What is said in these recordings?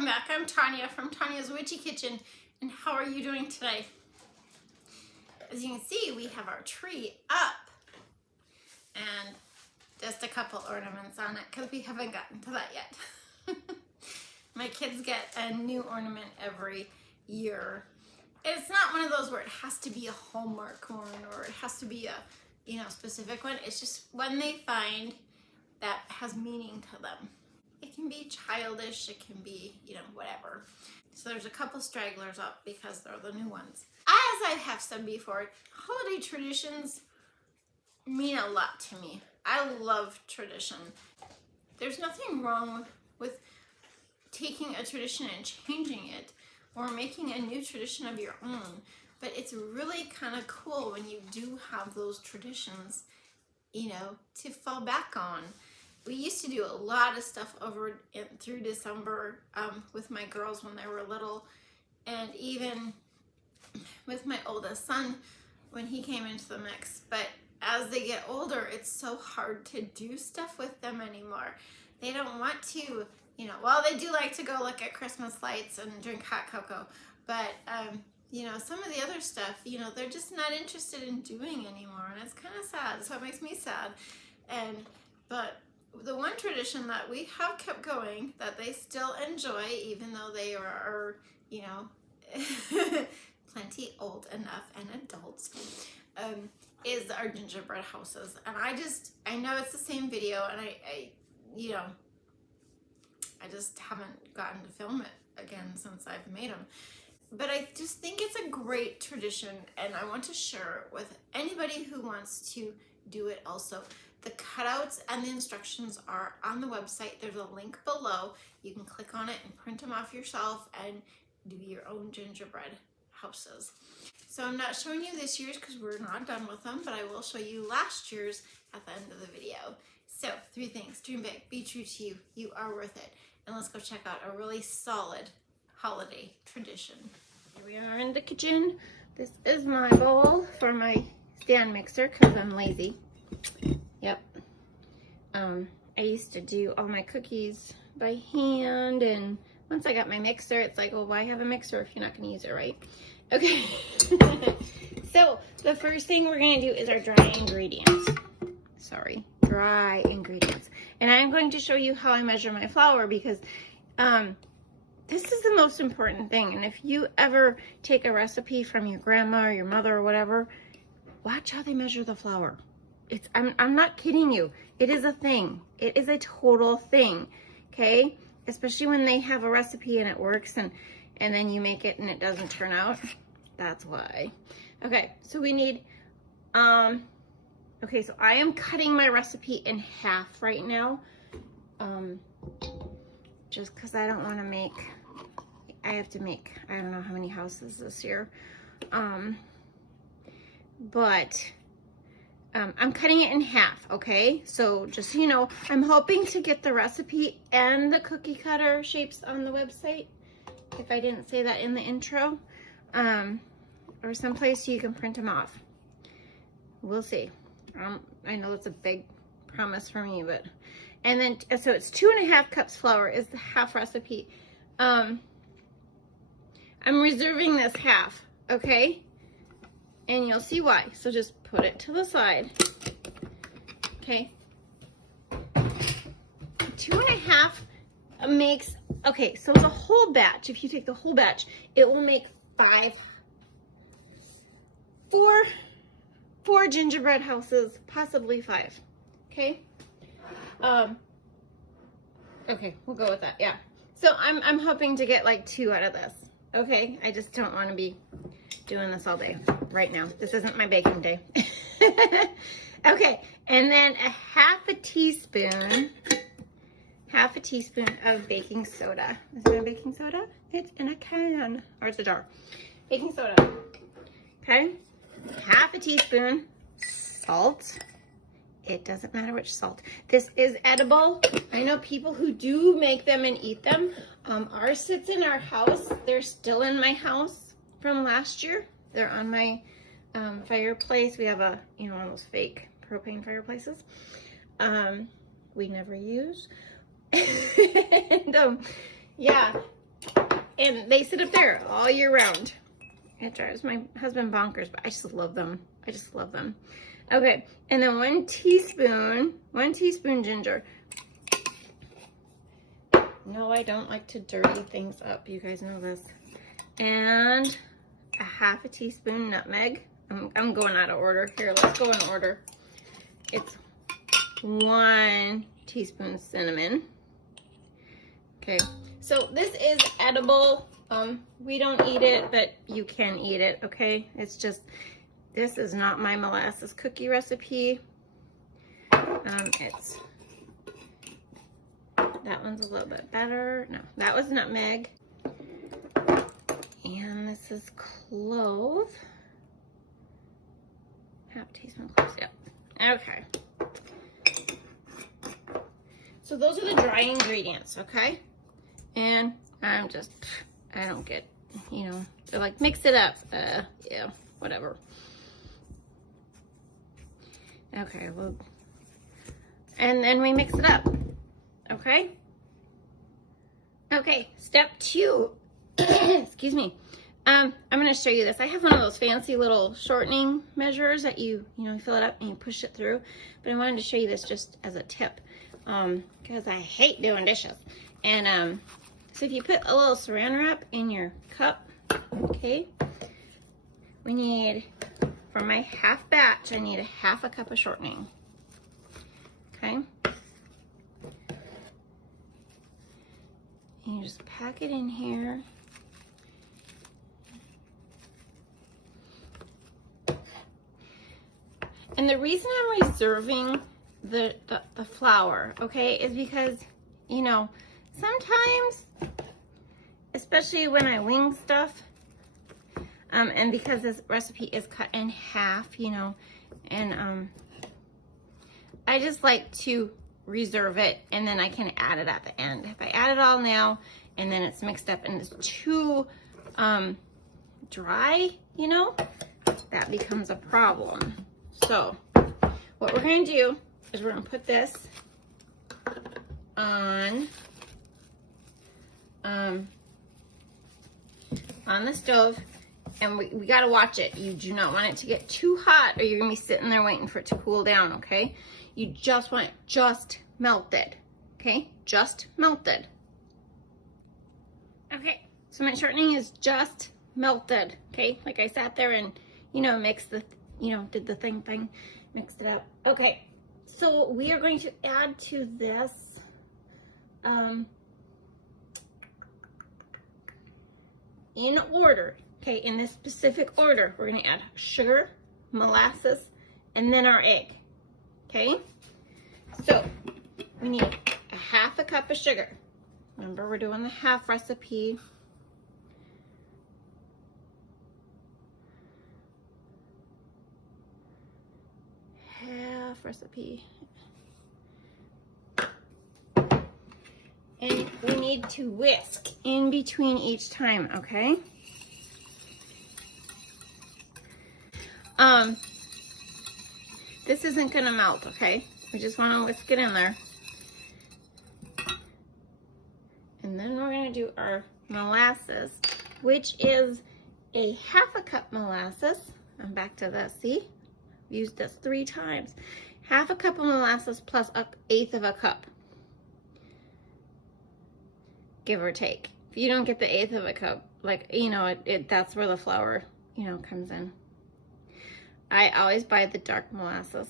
welcome back. I'm Tanya from Tanya's Witchy Kitchen, and how are you doing today? As you can see, we have our tree up and just a couple ornaments on it because we haven't gotten to that yet. My kids get a new ornament every year. It's not one of those where it has to be a Hallmark one or it has to be a specific one. It's just one they find that has meaning to them. It can be childish, it can be, whatever. So there's a couple stragglers up because they're the new ones. As I have said before, holiday traditions mean a lot to me. I love tradition. There's nothing wrong with taking a tradition and changing it or making a new tradition of your own. But it's really kind of cool when you do have those traditions, to fall back on. We used to do a lot of stuff through December with my girls when they were little, and even with my oldest son when he came into the mix. But as they get older, it's so hard to do stuff with them anymore. They don't want to, well, they do like to go look at Christmas lights and drink hot cocoa, but some of the other stuff, they're just not interested in doing anymore, and it's kind of sad. So it makes me sad. But the one tradition that we have kept going that they still enjoy, even though they are plenty old enough and adults, is our gingerbread houses. And I know it's the same video, and I just haven't gotten to film it again since I've made them. But I just think it's a great tradition, and I want to share it with anybody who wants to do it also. The cutouts and the instructions are on the website. There's a link below. You can click on it and print them off yourself and do your own gingerbread houses. So I'm not showing you this year's because we're not done with them, but I will show you last year's at the end of the video. So 3 things: dream big, be true to you, you are worth it. And let's go check out a really solid holiday tradition. Here we are in the kitchen. This is my bowl for my stand mixer because I'm lazy. Yep. I used to do all my cookies by hand, and once I got my mixer, it's like, well, why have a mixer if you're not going to use it, right? Okay. So the first thing we're going to do is our dry ingredients. Dry ingredients. And I'm going to show you how I measure my flour because this is the most important thing. And if you ever take a recipe from your grandma or your mother or whatever, watch how they measure the flour. I'm not kidding you. It is a thing. It is a total thing. Okay? Especially when they have a recipe and it works and then you make it and it doesn't turn out. That's why. Okay, so we need okay, so I am cutting my recipe in half right now. Just because I don't want to make, I have to make, I don't know how many houses this year. But I'm cutting it in half, okay? So just so you know, I'm hoping to get the recipe and the cookie cutter shapes on the website, if I didn't say that in the intro, or someplace you can print them off. We'll see. I know it's a big promise for me, but, and then, so it's 2.5 cups flour is the half recipe. I'm reserving this half, okay? And you'll see why. So just put it to the side. Okay. 2.5 makes, okay, so the whole batch, if you take the whole batch, it will make four gingerbread houses, possibly 5. Okay. Okay, we'll go with that. Yeah. So I'm hoping to get like 2 out of this. Okay. I just don't want to be doing this all day right now. This isn't my baking day. Okay, and then a half a teaspoon of baking soda. Is it a baking soda? It's in a can, or it's a jar. Baking soda. Okay, half a teaspoon salt. It doesn't matter which salt. This is edible. I know people who do make them and eat them. Ours sits in our house. They're still in my house from last year. They're on my fireplace. We have one of those fake propane fireplaces. We never use. And yeah, And they sit up there all year round. It drives my husband bonkers, but I just love them. I just love them. Okay, and then 1 teaspoon ginger. No, I don't like to dirty things up. You guys know this. And a 1/2 teaspoon nutmeg. I'm going out of order. Here, let's go in order. It's 1 teaspoon cinnamon. Okay, so this is edible. We don't eat it, but you can eat it, okay? It's just, this is not my molasses cookie recipe. It's, that one's a little bit better. No, that was nutmeg. And this is clove. 1/2 teaspoon cloves, yep. Okay. So those are the dry ingredients, okay? And I don't get, you know, they're like, mix it up. Yeah, whatever. Okay, well, and then we mix it up, okay? Okay, step 2, excuse me. I'm gonna show you this. I have one of those fancy little shortening measures that you fill it up and you push it through, but I wanted to show you this just as a tip, because I hate doing dishes. And so if you put a little saran wrap in your cup, okay, we need, for my half batch, I need 1/2 cup of shortening, okay? And you just pack it in here. And the reason I'm reserving the flour, okay, is because, you know, sometimes, especially when I wing stuff, and because this recipe is cut in half, you know, and I just like to reserve it, and then I can add it at the end. If I add it all now and then it's mixed up and it's too dry, you know, that becomes a problem. So what we're going to do is we're going to put this on the stove, and we got to watch it. You do not want it to get too hot, or you're going to be sitting there waiting for it to cool down, okay? You just want it just melted, okay? Just melted. Okay, so my shortening is just melted, okay? Like I sat there and, you know, mixed the, you know, did the thing, mixed it up. Okay, so we are going to add to this, in order, okay, in this specific order, we're gonna add sugar, molasses, and then our egg, okay? So we need 1/2 cup of sugar. Remember, we're doing the half recipe. Half recipe. And we need to whisk in between each time, okay? This isn't gonna melt, okay? We just wanna whisk it in there. And then we're gonna do our molasses, which is a 1/2 cup molasses. I'm back to this, see? I've used this 3 times. 1/2 cup of molasses plus 1/8 cup. Give or take. If you don't get the 1/8 cup, like, you know, that's where the flour, you know, comes in. I always buy the dark molasses.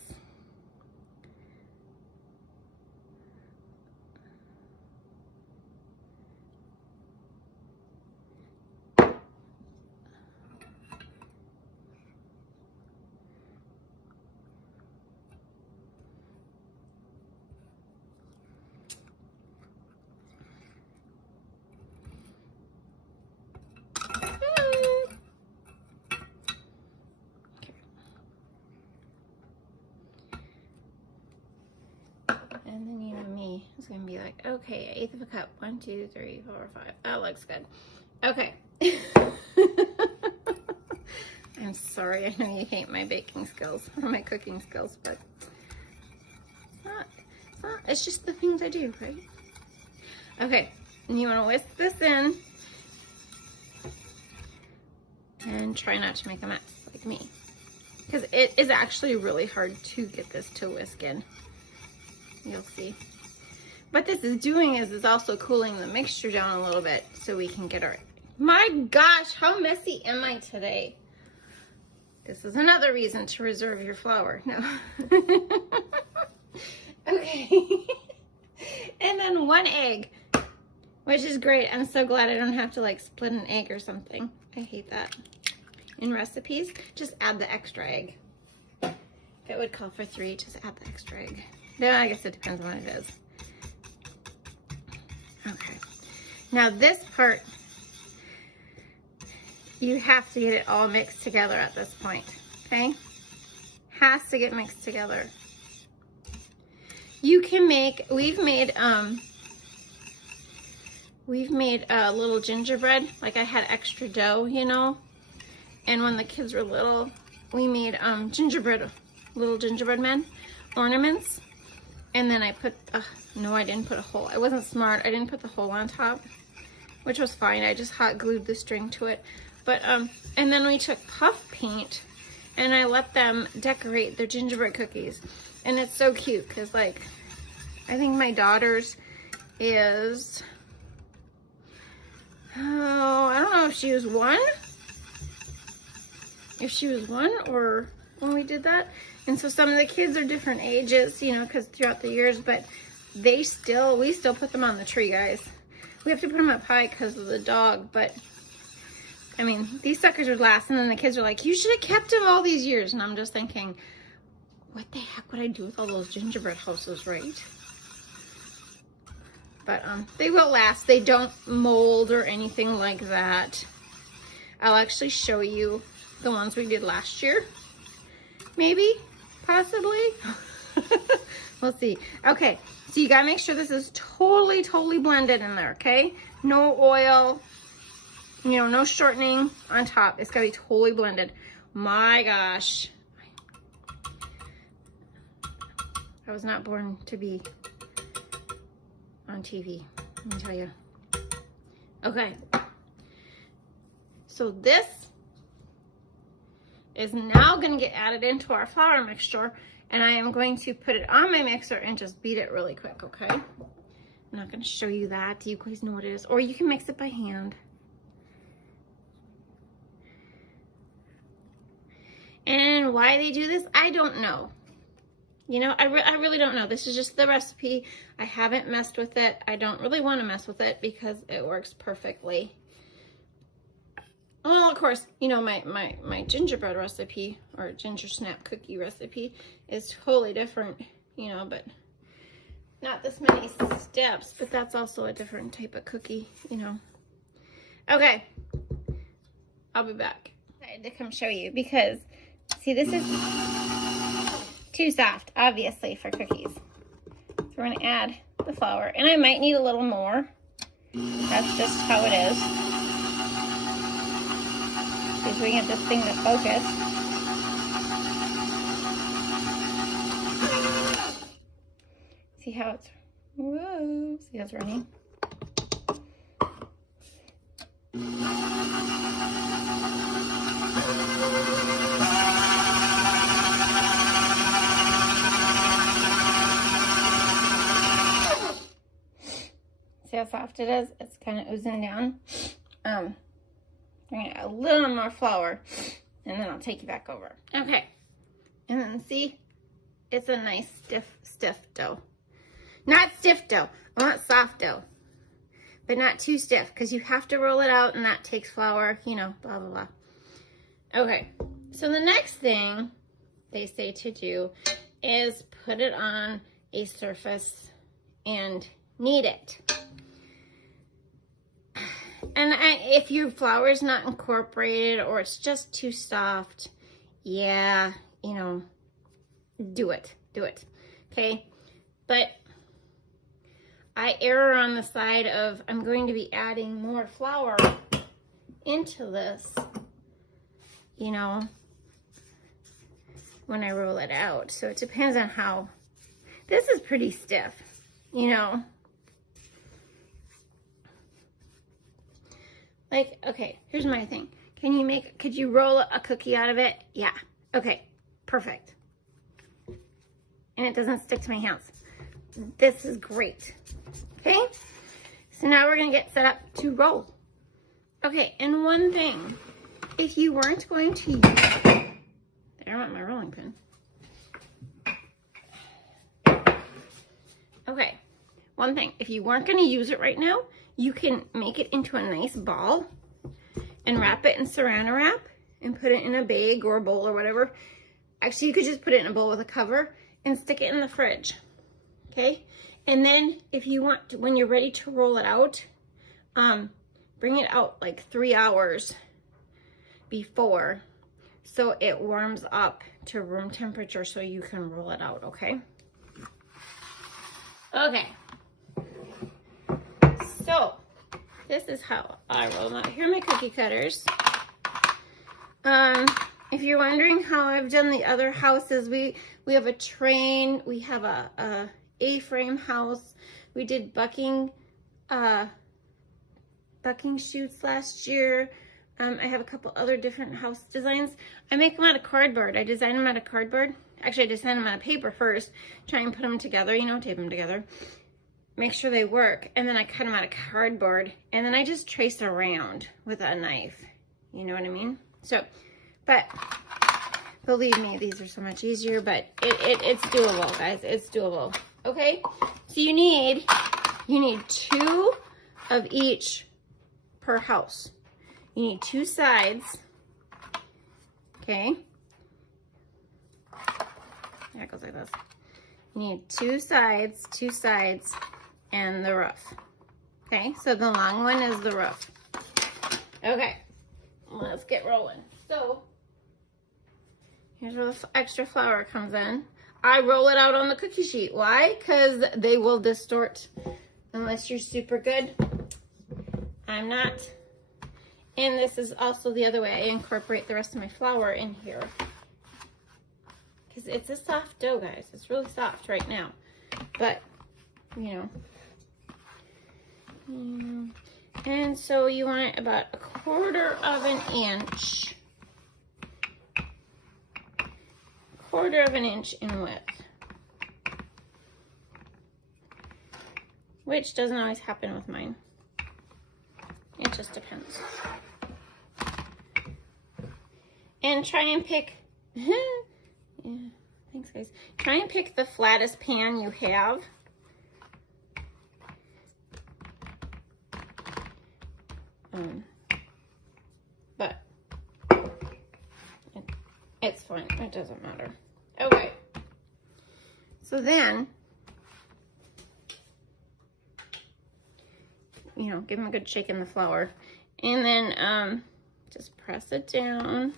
And then, you know, me, it's gonna be like, okay, 1/8 cup, 1, 2, 3, 4, 5. That looks good. Okay. I'm sorry, I know you hate my baking skills or my cooking skills, but it's just the things I do, right? Okay, and you wanna whisk this in, And try not to make a mess like me. Because it is actually really hard to get this to whisk in. You'll see. What this is doing is it's also cooling the mixture down a little bit so we can get our... My gosh, how messy am I today? This is another reason to reserve your flour. No. Okay. And then 1 egg, which is great. I'm so glad I don't have to like split an egg or something. I hate that. In recipes, just add the extra egg. If it would call for 3, just add the extra egg. No, I guess it depends on what it is. Okay. Now this part, you have to get it all mixed together at this point, okay? Has to get mixed together. You can make, we've made a little gingerbread. Like I had extra dough, you know? And when the kids were little, we made little gingerbread men ornaments. And then I put, no, I didn't put a hole. I wasn't smart. I didn't put the hole on top, which was fine. I just hot glued the string to it. But, and then we took puff paint and I let them decorate their gingerbread cookies. And it's so cute because, like, I think my daughter's is, oh, I don't know if she was 1. If she was 1 or when we did that. And so some of the kids are different ages, you know, because throughout the years, but we still put them on the tree, guys. We have to put them up high because of the dog, but I mean, these suckers would last. And then the kids are like, you should have kept them all these years. And I'm just thinking, what the heck would I do with all those gingerbread houses, right? But they will last. They don't mold or anything like that. I'll actually show you the ones we did last year. Maybe, possibly. We'll see. Okay, so you gotta make sure this is totally blended in there, okay? No oil, you know, no shortening on top. It's gotta be totally blended. My gosh. I was not born to be on TV, let me tell you. Okay. So this is now going to get added into our flour mixture, and I am going to put it on my mixer and just beat it really quick, okay? I'm not going to show you that. You guys know what it is. Or you can mix it by hand. And why they do this, I don't know. You know, I really don't know. This is just the recipe. I haven't messed with it. I don't really want to mess with it because it works perfectly. Well, of course, you know, my gingerbread recipe or ginger snap cookie recipe is totally different, you know, but not this many steps, but that's also a different type of cookie, you know. Okay, I'll be back. I had to come show you because, see, this is too soft, obviously, for cookies. So we're going to add the flour, and I might need a little more. That's just how it is. See if we get this thing to focus. See how it's, whoa, see how it's running? See how soft it is? It's kind of oozing down. I'm gonna add a little more flour, and then I'll take you back over. Okay, and then see, it's a nice stiff dough. Not stiff dough. I want soft dough, but not too stiff because you have to roll it out, and that takes flour. You know, blah blah blah. Okay, so the next thing they say to do is put it on a surface and knead it. And if your flour is not incorporated or it's just too soft, yeah, you know, do it, okay? But I err on the side of I'm going to be adding more flour into this, you know, when I roll it out. So it depends on how, this is pretty stiff, you know. Like, okay, here's my thing. Could you roll a cookie out of it? Yeah. Okay, perfect. And it doesn't stick to my hands. This is great. Okay, so now we're gonna get set up to roll. Okay, and one thing, if you weren't going to use, there, I want my rolling pin. Okay, one thing, if you weren't gonna use it right now, you can make it into a nice ball and wrap it in saran wrap and put it in a bag or a bowl or whatever. Actually, you could just put it in a bowl with a cover and stick it in the fridge, okay? And then if you want to, when you're ready to roll it out, bring it out like 3 hours before so it warms up to room temperature so you can roll it out, okay? Okay. So, this is how I roll them out. Here are my cookie cutters. If you're wondering how I've done the other houses, we have a train, we have a A-frame house. We did bucking shoots last year. I have a couple other different house designs. I make them out of cardboard. I design them out of cardboard. Actually, I design them out of paper first. Try and put them together, you know, tape them together. Make sure they work. And then I cut them out of cardboard. And then I just trace around with a knife. You know what I mean? So, but believe me, these are so much easier, but it's doable, guys. It's doable. Okay? So you need 2 of each per house. You need 2 sides. Okay? There it goes like this. You need 2 sides, and the roof. Okay? So the long one is the roof. Okay. Let's get rolling. So, here's where the extra flour comes in. I roll it out on the cookie sheet. Why? Because they will distort unless you're super good. I'm not. And this is also the other way I incorporate the rest of my flour in here. Because it's a soft dough, guys. It's really soft right now. But, you know. And so you want it about 1/4 of an inch. 1/4 of an inch in width. Which doesn't always happen with mine. It just depends. And try and pick, yeah, thanks guys. Try and pick the flattest pan you have. But it's fine, it doesn't matter. Okay, so then, you know, give them a good shake in the flour. And then just press it down.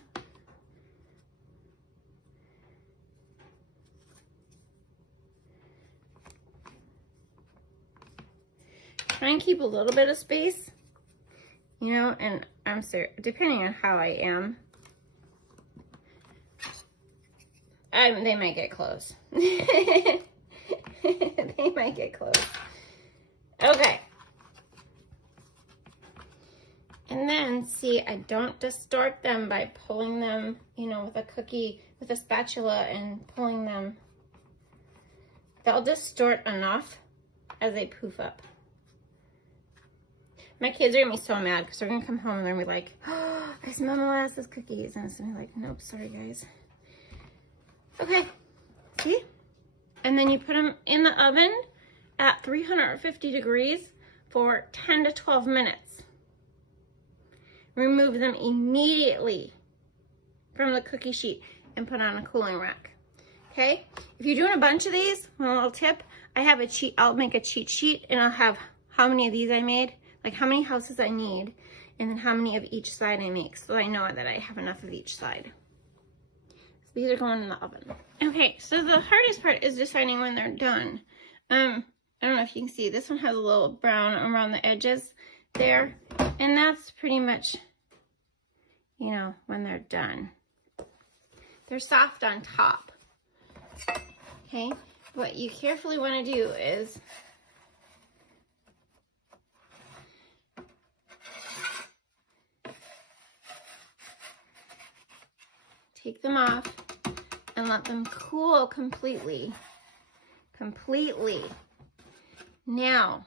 Try and keep a little bit of space, you know, and I'm sorry, depending on how I am, they might get close. They might get close. Okay. And then, see, I don't distort them by pulling them, you know, with a spatula and pulling them. They'll distort enough as they poof up. My kids are gonna be so mad because they're gonna come home and they're gonna be like, oh, I smell molasses cookies. And it's gonna be like, nope, sorry guys. Okay, see? And then you put them in the oven at 350 degrees for 10 to 12 minutes. Remove them immediately from the cookie sheet and put on a cooling rack. Okay? If you're doing a bunch of these, one little tip, I'll make a cheat sheet and I'll have how many of these I made, like how many houses I need, and then how many of each side I make, so I know that I have enough of each side. So these are going in the oven. Okay, so the hardest part is deciding when they're done. I don't know if you can see, this one has a little brown around the edges there, and that's pretty much, you know, when they're done. They're soft on top. Okay, what you carefully want to do is take them off and let them cool completely. Now,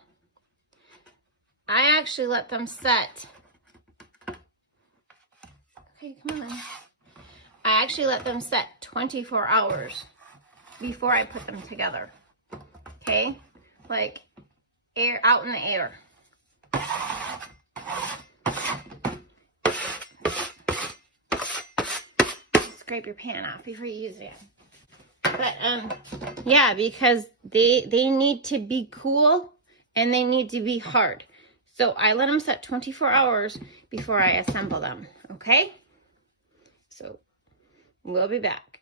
I actually let them set. Okay, come on. I actually let them set 24 hours before I put them together. Okay? Like air out in the air. Scrape your pan off before you use it. But yeah, because they need to be cool and they need to be hard. So I let them set 24 hours before I assemble them, okay? So we'll be back.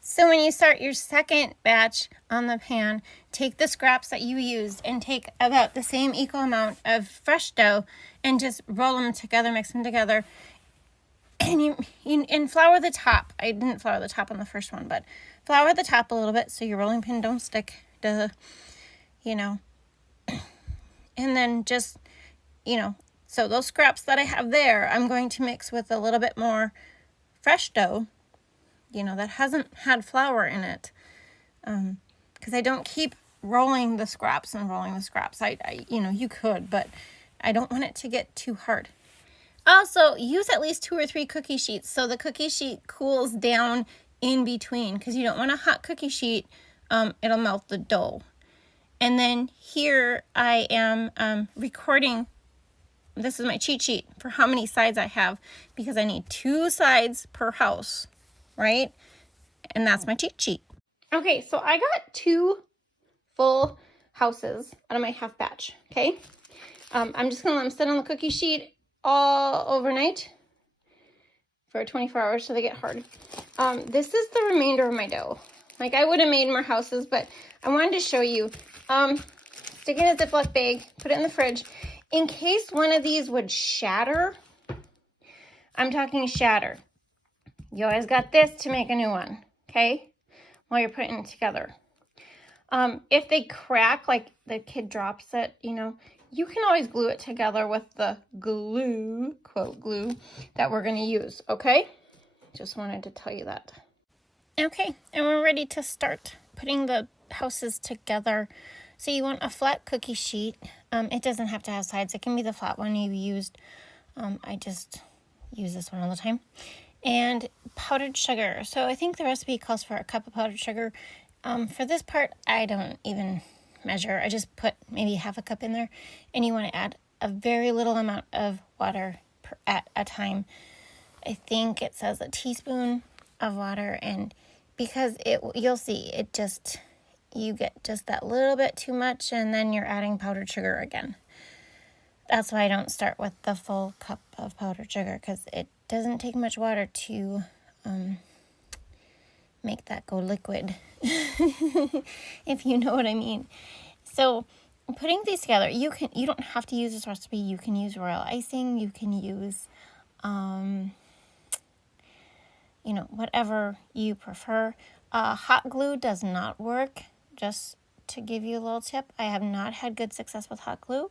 So when you start your second batch on the pan, take the scraps that you used and take about the same equal amount of fresh dough and just roll them together, mix them together. And you flour the top. I didn't flour the top on the first one, but flour the top a little bit so your rolling pin don't stick. You know. And then just, so those scraps that I have there, I'm going to mix with a little bit more fresh dough, that hasn't had flour in it. Because I don't keep rolling the scraps and rolling the scraps. You could, but I don't want it to get too hard. Also, use at least 2 or 3 cookie sheets so the cookie sheet cools down in between, because you don't want a hot cookie sheet. It'll melt the dough. And then here I am recording. This is my cheat sheet for how many sides I have, because I need 2 sides per house, right? And that's my cheat sheet. Okay, so I got 2 full houses out of my half batch, okay? I'm just going to let them sit on the cookie sheet all overnight for 24 hours so they get hard. This is the remainder of my dough. Like, I would have made more houses, but I wanted to show you. Stick it in a Ziploc bag, put it in the fridge. In case one of these would shatter, I'm talking shatter. You always got this to make a new one, okay? While you're putting it together. If they crack, like the kid drops it, you can always glue it together with the glue, quote glue, that we're going to use, okay? Just wanted to tell you that. Okay, and we're ready to start putting the houses together. So you want a flat cookie sheet. It doesn't have to have sides. It can be the flat one you used. I just use this one all the time. And powdered sugar. So I think the recipe calls for a cup of powdered sugar. For this part, I don't even measure. I just put maybe half a cup in there. And you want to add a very little amount of water at a time. I think it says a teaspoon of water, and because you'll see it just, you get just that little bit too much, and then you're adding powdered sugar again. That's why I don't start with the full cup of powdered sugar, because it doesn't take much water to make that go liquid, if you know what I mean. So putting these together, you don't have to use this recipe. You can use royal icing. You can use whatever you prefer. Hot glue does not work. Just to give you a little tip, I have not had good success with hot glue.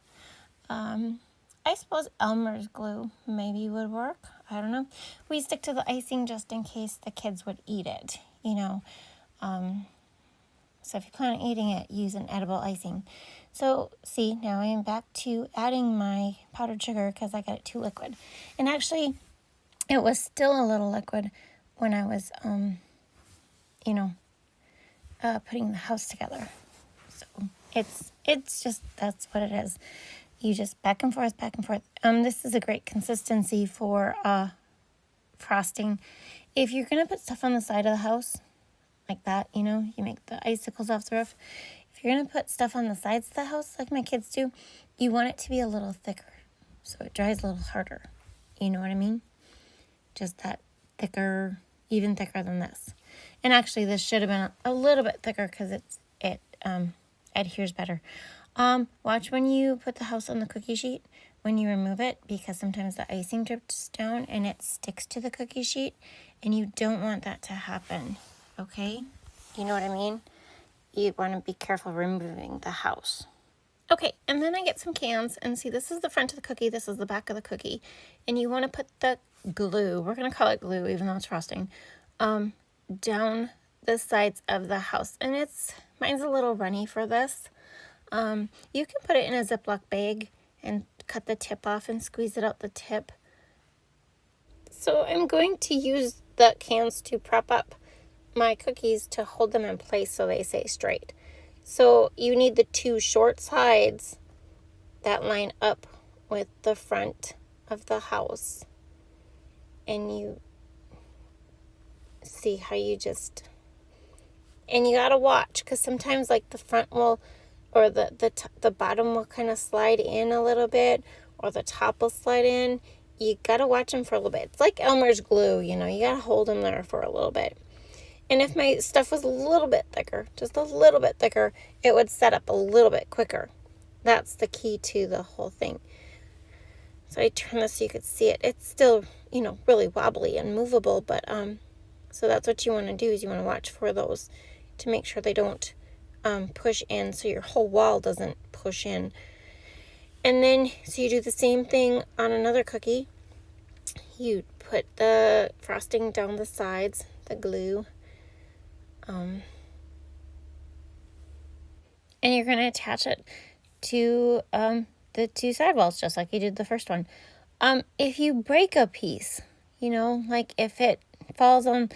I suppose Elmer's glue maybe would work. I don't know. We stick to the icing just in case the kids would eat it, So if you plan on eating it, use an edible icing. So see, now I am back to adding my powdered sugar because I got it too liquid. And actually, it was still a little liquid when I was, putting the house together. So it's just, that's what it is. You just back and forth, back and forth. This is a great consistency for frosting. If you're going to put stuff on the side of the house, like that, you make the icicles off the roof. If you're going to put stuff on the sides of the house, like my kids do, you want it to be a little thicker, so it dries a little harder. You know what I mean? Just that thicker, even thicker than this. And actually, this should have been a little bit thicker because it adheres better. Watch when you put the house on the cookie sheet, when you remove it, because sometimes the icing drips down and it sticks to the cookie sheet, and you don't want that to happen, okay? You know what I mean? You want to be careful removing the house. Okay, and then I get some cans, and see, this is the front of the cookie, this is the back of the cookie, and you want to put the glue, we're going to call it glue even though it's frosting, down the sides of the house. And mine's a little runny for this. You can put it in a Ziploc bag and cut the tip off and squeeze it out the tip. So I'm going to use the cans to prop up my cookies to hold them in place so they stay straight. So you need the two short sides that line up with the front of the house. And you see how you and you gotta watch, because sometimes like the front will, or the bottom will kind of slide in a little bit, or the top will slide in. You gotta watch them for a little bit. It's like Elmer's glue, you gotta hold them there for a little bit. And if my stuff was a little bit thicker, just a little bit thicker, it would set up a little bit quicker. That's the key to the whole thing. So I turn this so you could see it. It's still, really wobbly and movable, but so that's what you want to do, is you want to watch for those to make sure they don't push in, so your whole wall doesn't push in. And then, so you do the same thing on another cookie. You put the frosting down the sides, the glue. And you're going to attach it to the two sidewalls, just like you did the first one. If you break a piece, like if it falls in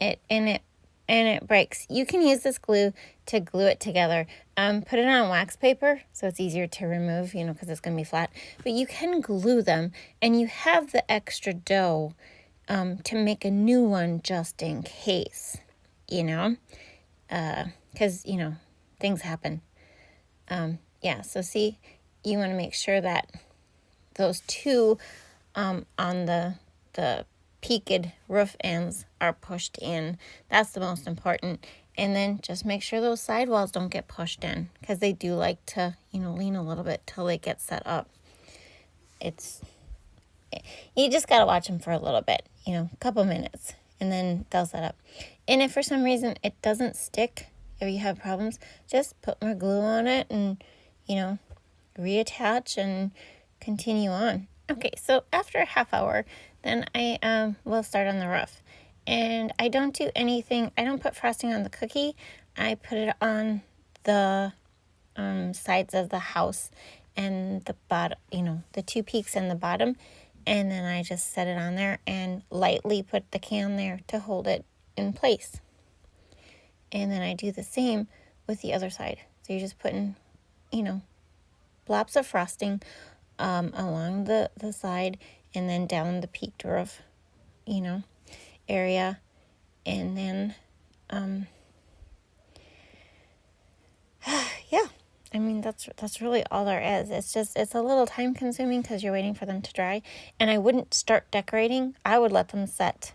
it breaks, you can use this glue to glue it together. Put it on wax paper so it's easier to remove, because it's going to be flat. But you can glue them, and you have the extra dough to make a new one just in case, because, things happen. So see, you want to make sure that those two on the peaked roof ends are pushed in. That's the most important. And then just make sure those sidewalls don't get pushed in, because they do like to, lean a little bit till they get set up. You just got to watch them for a little bit, a couple minutes, and then they'll set up. And if for some reason it doesn't stick, if you have problems, just put more glue on it and, reattach and continue on. Okay, so after a half hour, then I will start on the roof. And I don't do anything, I don't put frosting on the cookie. I put it on the sides of the house and the bottom, the two peaks and the bottom. And then I just set it on there and lightly put the can there to hold it in place. And then I do the same with the other side. So you're just putting, blobs of frosting along the side, and then down the peaked roof, area. And then, that's really all there is. It's a little time consuming because you're waiting for them to dry. And I wouldn't start decorating. I would let them set.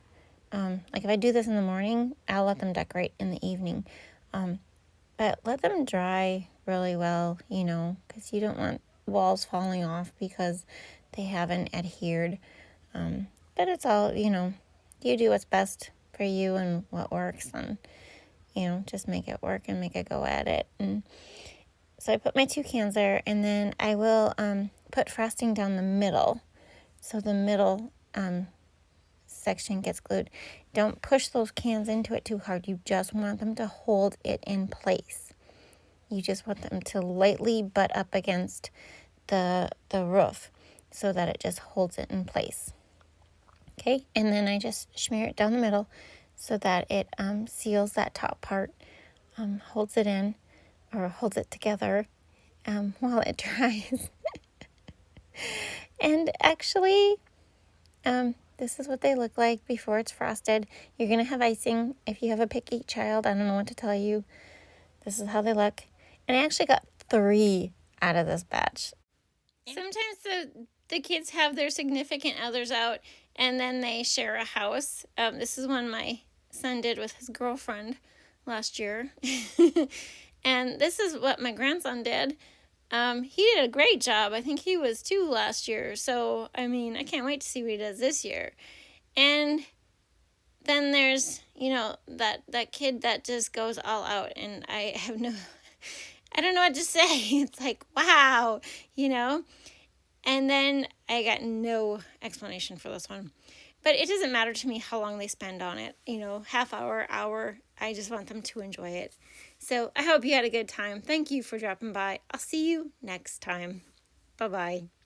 Like if I do this in the morning, I'll let them decorate in the evening. But let them dry really well, because you don't want walls falling off because they haven't adhered. But it's all, you do what's best for you and what works, and, just make it work and make a go at it. And so I put my two cans there, and then I will put frosting down the middle. So the middle section gets glued. Don't push those cans into it too hard. You just want them to hold it in place. You just want them to lightly butt up against the roof so that it just holds it in place. Okay, and then I just smear it down the middle so that it seals that top part, holds it in, or holds it together while it dries. And actually, this is what they look like before it's frosted. You're going to have icing. If you have a picky child, I don't know what to tell you. This is how they look. And I actually got 3 out of this batch. Sometimes the kids have their significant others out, and then they share a house. This is one my son did with his girlfriend last year. And this is what my grandson did. He did a great job. I think he was 2 last year. So, I can't wait to see what he does this year. And then there's, that kid that just goes all out. And I I don't know what to say. It's like, wow, you know? And then I got no explanation for this one. But it doesn't matter to me how long they spend on it. You know, half hour, hour. I just want them to enjoy it. So I hope you had a good time. Thank you for dropping by. I'll see you next time. Bye-bye.